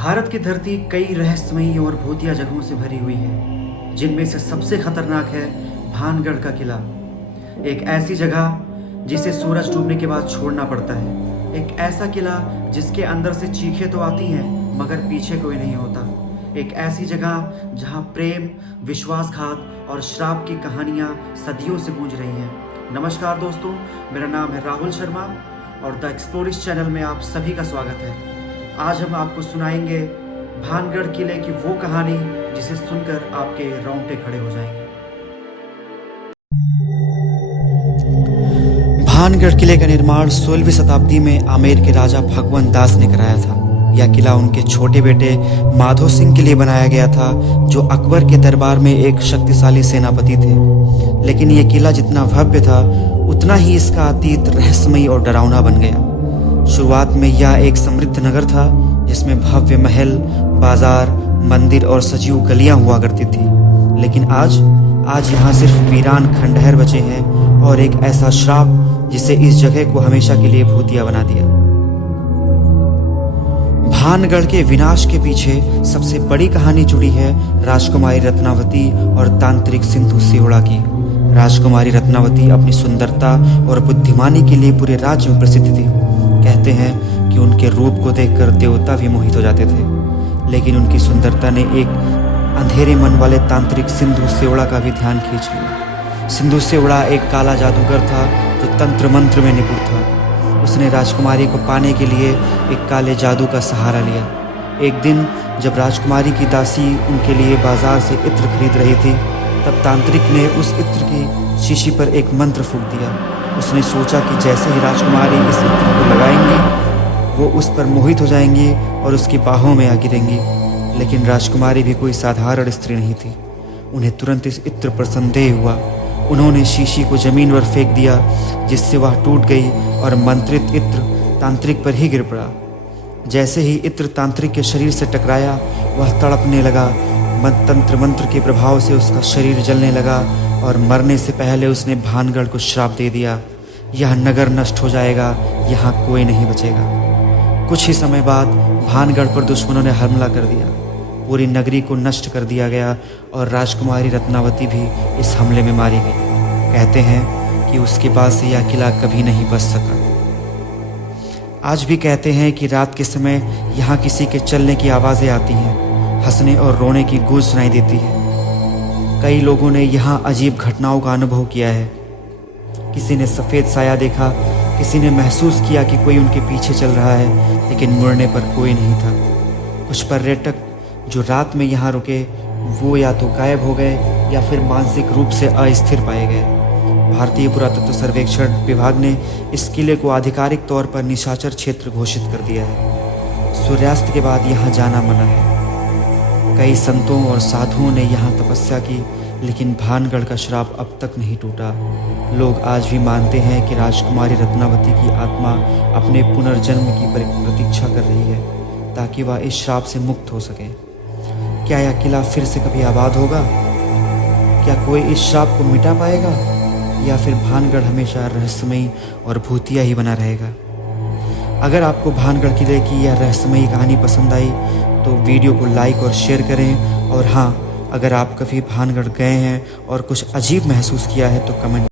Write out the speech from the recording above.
भारत की धरती कई रहस्यमयी और भूतिया जगहों से भरी हुई है, जिनमें से सबसे खतरनाक है भानगढ़ का किला। एक ऐसी जगह जिसे सूरज डूबने के बाद छोड़ना पड़ता है। एक ऐसा किला जिसके अंदर से चीखें तो आती हैं मगर पीछे कोई नहीं होता। एक ऐसी जगह जहां प्रेम, विश्वासघात और श्राप की कहानियां सदियों से गूंज रही हैं। नमस्कार दोस्तों, मेरा नाम है राहुल शर्मा और द एक्सप्लोरिस्ट चैनल में आप सभी का स्वागत है। आज हम आपको सुनाएंगे भानगढ़ किले की वो कहानी जिसे सुनकर आपके रोंगटे खड़े हो जाएंगे। भानगढ़ किले का निर्माण 16वीं शताब्दी में आमेर के राजा भगवंत दास ने कराया था। यह किला उनके छोटे बेटे माधो सिंह के लिए बनाया गया था, जो अकबर के दरबार में एक शक्तिशाली सेनापति थे। लेकिन यह किला जितना भव्य था, उतना ही इसका अतीत रहस्यमयी और डरावना बन गया। शुरुआत में यह एक समृद्ध नगर था, जिसमें भव्य महल, बाजार, मंदिर और सजीव गलियां हुआ करती थी। लेकिन आज यहाँ सिर्फ वीरान खंडहर बचे हैं और एक ऐसा श्राप जिसे इस जगह को हमेशा के लिए भूतिया बना दिया। भानगढ़ के विनाश के पीछे सबसे बड़ी कहानी जुड़ी है राजकुमारी रत्नावती और तांत्रिक सिंधु सेवड़ा की। राजकुमारी रत्नावती अपनी सुंदरता और बुद्धिमानी के लिए पूरे राज्य में प्रसिद्ध थी। कहते हैं कि उनके रूप को देखकर देवता भी मोहित हो जाते थे। लेकिन उनकी सुंदरता ने एक अंधेरे मन वाले तांत्रिक सिंधु सेवड़ा का भी ध्यान खींच लिया। सिंधु सेवड़ा एक काला जादूगर था जो तंत्र मंत्र में निपुण था। उसने राजकुमारी को पाने के लिए एक काले जादू का सहारा लिया। एक दिन जब राजकुमारी की दासी उनके लिए बाजार से इत्र खरीद रही थी, तब तांत्रिक ने उस इत्र की शीशी पर एक मंत्र फूंक दिया। उसने सोचा कि जैसे ही राजकुमारी इस इत्र को लगाएंगी, वो उस पर मोहित हो जाएंगी और उसकी बाहों में आ गिरेंगी। लेकिन राजकुमारी भी कोई साधारण स्त्री नहीं थी। उन्हें तुरंत इस इत्र पर संदेह हुआ। उन्होंने शीशी को जमीन पर फेंक दिया, जिससे वह टूट गई और मंत्रित इत्र तांत्रिक पर ही गिर पड़ा। जैसे ही इत्र तांत्रिक के शरीर से टकराया, वह तड़पने लगा। तंत्र मंत्र के प्रभाव से उसका शरीर जलने लगा और मरने से पहले उसने भानगढ़ को श्राप दे दिया, यह नगर नष्ट हो जाएगा, यहाँ कोई नहीं बचेगा। कुछ ही समय बाद भानगढ़ पर दुश्मनों ने हमला कर दिया। पूरी नगरी को नष्ट कर दिया गया और राजकुमारी रत्नावती भी इस हमले में मारी गई। कहते हैं कि उसके बाद से यह किला कभी नहीं बच सका। आज भी कहते हैं कि रात के समय यहाँ किसी के चलने की आवाज़ें आती हैं, हंसने और रोने की गूंज सुनाई देती है। कई लोगों ने यहाँ अजीब घटनाओं का अनुभव किया है। किसी ने सफ़ेद साया देखा, किसी ने महसूस किया कि कोई उनके पीछे चल रहा है, लेकिन मुड़ने पर कोई नहीं था। कुछ पर्यटक जो रात में यहाँ रुके, वो या तो गायब हो गए या फिर मानसिक रूप से अस्थिर पाए गए। भारतीय पुरातत्व सर्वेक्षण विभाग ने इस किले को आधिकारिक तौर पर निशाचर क्षेत्र घोषित कर दिया है। सूर्यास्त के बाद यहाँ जाना मना है। कई संतों और साधुओं ने यहाँ तपस्या की, लेकिन भानगढ़ का श्राप अब तक नहीं टूटा। लोग आज भी मानते हैं कि राजकुमारी रत्नावती की आत्मा अपने पुनर्जन्म की प्रतीक्षा कर रही है, ताकि वह इस श्राप से मुक्त हो सके। क्या यह किला फिर से कभी आबाद होगा? क्या कोई इस श्राप को मिटा पाएगा, या फिर भानगढ़ हमेशा रहस्यमयी और भूतिया ही बना रहेगा? अगर आपको भानगढ़ किले की यह रहस्यमयी कहानी पसंद आई तो वीडियो को लाइक और शेयर करें। और हाँ, अगर आप कभी भानगढ़ गए हैं और कुछ अजीब महसूस किया है तो कमेंट